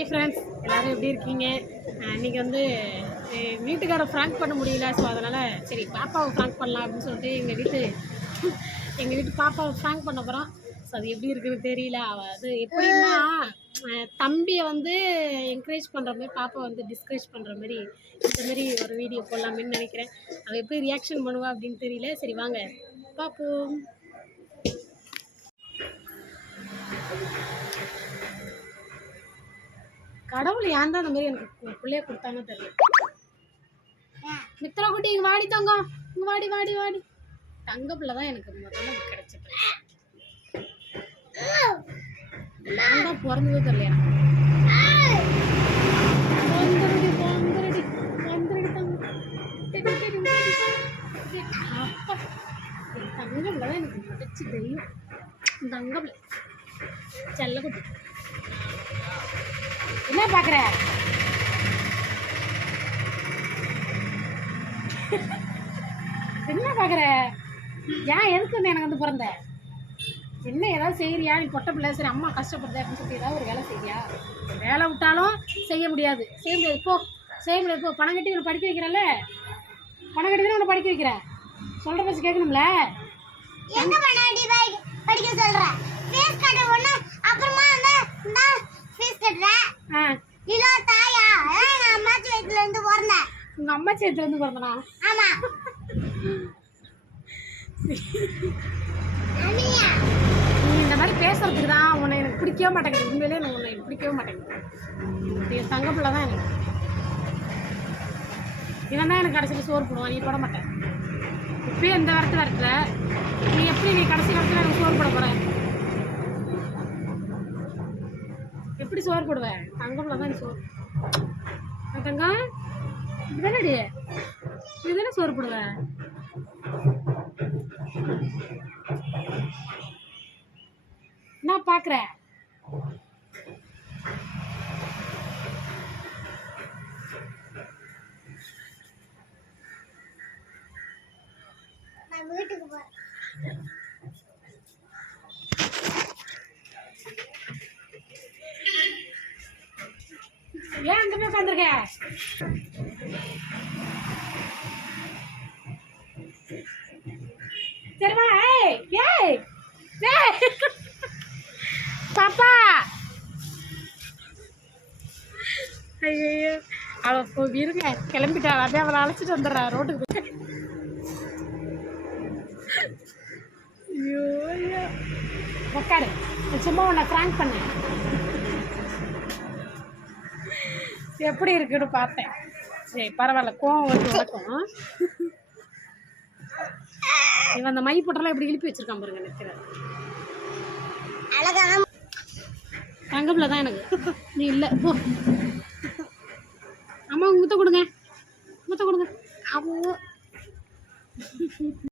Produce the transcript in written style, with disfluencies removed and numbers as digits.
Hi friends, எல்லோரும் எப்படி இருக்கீங்க? இன்றைக்கி வந்து வீட்டுக்காரை ஃப்ராங்க் பண்ண முடியல. ஸோ அதனால் சரி பாப்பாவை ஃப்ராங்க் பண்ணலாம் அப்படின்னு சொல்லிட்டு எங்கள் வீட்டு பாப்பாவை ஃப்ராங்க் பண்ண போகிறோம். ஸோ அது எப்படி இருக்குன்னு தெரியல. அது எப்படின்னா தம்பியை வந்து என்கரேஜ் பண்ணுற மாதிரி பாப்பா வந்து டிஸ்கரேஜ் பண்ணுற மாதிரி இந்தமாரி ஒரு வீடியோ போடலாமேன்னு நினைக்கிறேன். அவள் எப்படி ரியாக்ஷன் பண்ணுவா அப்படின்னு தெரியல. சரி வாங்க பார்ப்போம். கடவுள் ஏன் தான் அந்த மாதிரி எனக்கு பிள்ளைய கொடுத்தானோ தெரியல. மித்ரா குட்டி இங்கே வாடி தங்கம், இங்கே வாடி வாடி வாடி. தங்க பிள்ளை தான் எனக்கு முதல்ல கிடைச்சது. நான் தான் பிறந்தது தெரியல. வந்துருடி வந்துருடி வந்துருடி தங்கம். அப்பா தங்க பிள்ளை தான் எனக்கு கிடைச்சி தெரியும். தங்க பிள்ளை செல்ல குட்டி. என்ன பார்க்குற? என்ன பார்க்குற? ஏன் எதுக்கு வந்து எனக்கு வந்து பிறந்த? என்ன ஏதாவது செய்யறியா? நீ பொட்ட பிள்ளை, சரி அம்மா கஷ்டப்படுது அப்படின்னு சொல்லிட்டு ஏதாவது ஒரு வேலை செய்யா? வேலை விட்டாலும் செய்ய முடியாது. போ செய்ய முடியாது. போ பணம் கட்டி உன்னை படிக்க வைக்கிறல்ல, பணம் கட்டி தானே உன்னை படிக்க வைக்கிறேன். சொல்கிற பேச்சு கேட்கணும்ல. படிக்க சொல்கிறேன். ஃபீஸ் கட்ட ஒன்று அப்புறமா வந்து இந்த ஃபீஸ் கட்டுறேன். இல்லோ தாயா எங்கள் அம்மாச்சி வயிற்றுலேருந்து பிறந்தேன். உங்கள் அம்மாச்சி வயிற்றுலேருந்து பிறந்தனா? ஆமாம். நீ இந்த மாதிரி பேசுறதுக்கு தான் உன்னை எனக்கு பிடிக்கவே மாட்டேங்குது. உண்மையிலே எனக்கு உன்னை பிடிக்கவே மாட்டேங்குது. என் தங்க பிள்ளை தான் எனக்கு. இவன் தான் எனக்கு கடைசியில் சோறு போடுவான், நீ போட மாட்டேன். இப்பயே இந்த வரத்துல நீ எப்படி நீ கடைசி காலத்தில் எனக்கு சோறு போட போகிற? எப்படி சோறு போடுவேன்? தங்க பிள்ளை தான் நீ சோறு. தங்கம் இதுதானடி, இதுதானே சோறு போடுவேன். நான் பார்க்குறேன். நான் வீட்டுக்கு போகிறேன். ஏன் அங்கே போய் உட்காந்துருக்க? சரிம்மா. ஏய் ஏய் ஏய் பாப்பா. ஐயோ அவள் இருங்க கிளம்பிட்டாள். அப்படியே அவளை அழைச்சிட்டு வந்துடுறா ரோட்டுக்கு. ஐயோ ஐயோ உட்காரு. சும்மா உன்னை ஃப்ராங்க் பண்ணேன். எப்படி இருக்குன்னு பார்த்தேன். சரி பரவாயில்ல, கோவம் வந்து வணக்கம். இவன் அந்த மை போட்டெல்லாம் எப்படி இழுப்பி வச்சிருக்கான் பாருங்க. நிற்கிறேன் தங்கப்பில் தான் எனக்கு. நீ இல்லை போ.